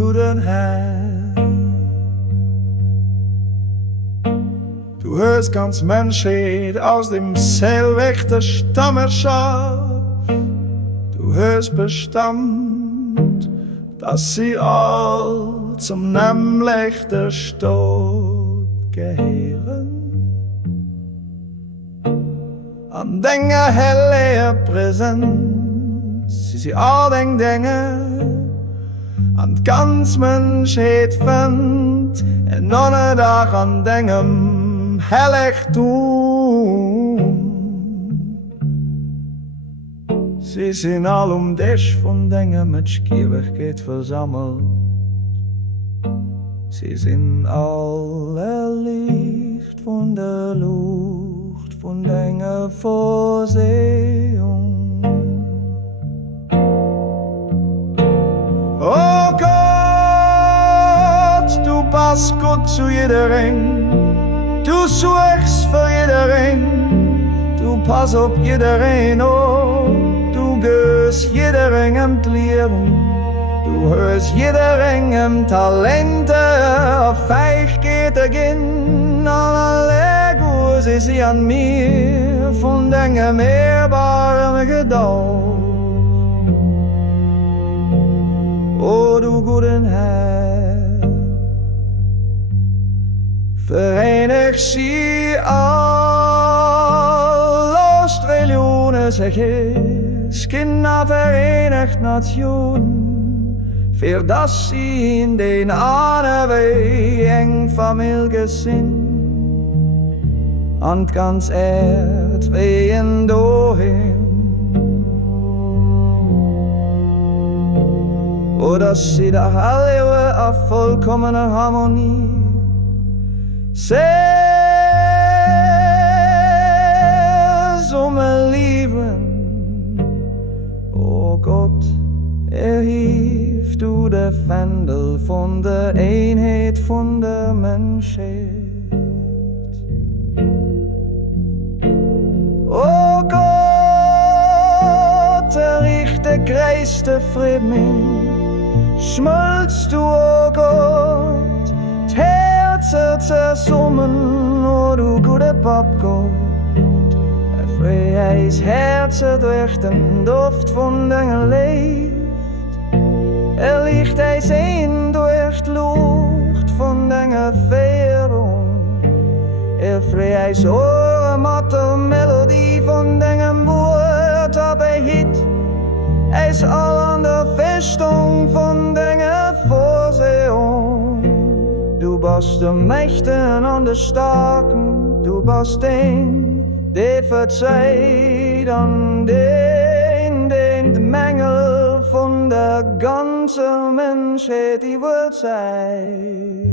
guten Herr. Du hörst ganz Menschheit aus dem selwechter Stammerschaft. Du hörst Bestand, dass sie all zum nämlichter Stadt gehören. An denke helle Präsenz, sie all den Dinge, an ganz Menschheit fand, en nonnedach an dengem Heiligtum. Sie sind all dich von Dinge mit Schkierigkeit versammelt. Sie sind all erlicht von der Luft, von Dinge Vorsehung. Oh Gott, du passt gut zu jedereen, du suchst für jedereen, du pass op jedereen auf, du gehst jedereen am Lehren, du hörst jedereen Talente, Fähigkeiten gehen, alle Gurs ist sie an mir, von Dinge mehrbaren Geduld. O du guten Herr, verenig sie all Australionen, zeg ich, Kinder Vereinigte Nationen, für das sie in den Ahnen eng Familie sind, und ganz Erd wehen dahin. O dass sie da alle auf vollkommener Harmonie sehr Summe lieben. O Gott, erhief du der Fendel von der Einheit von der Menschheit. O Gott, erricht der größte Frieden. Schmolzt du, o Gott, Herzen zersummen, o du gute Pappgott. Freies Herzen durch den Duft von deiner Leid. Licht eis ein durch die Luft von deiner Verehrung. Freies Ohr mit der Melodie von deinem Wort, aber hit eis all an der Festung von deiner Vorsehung. Du bist der Mächten und der Starken, du bist den, der verzeiht an den Mängel von der ganzen Menschheit, die wird sein.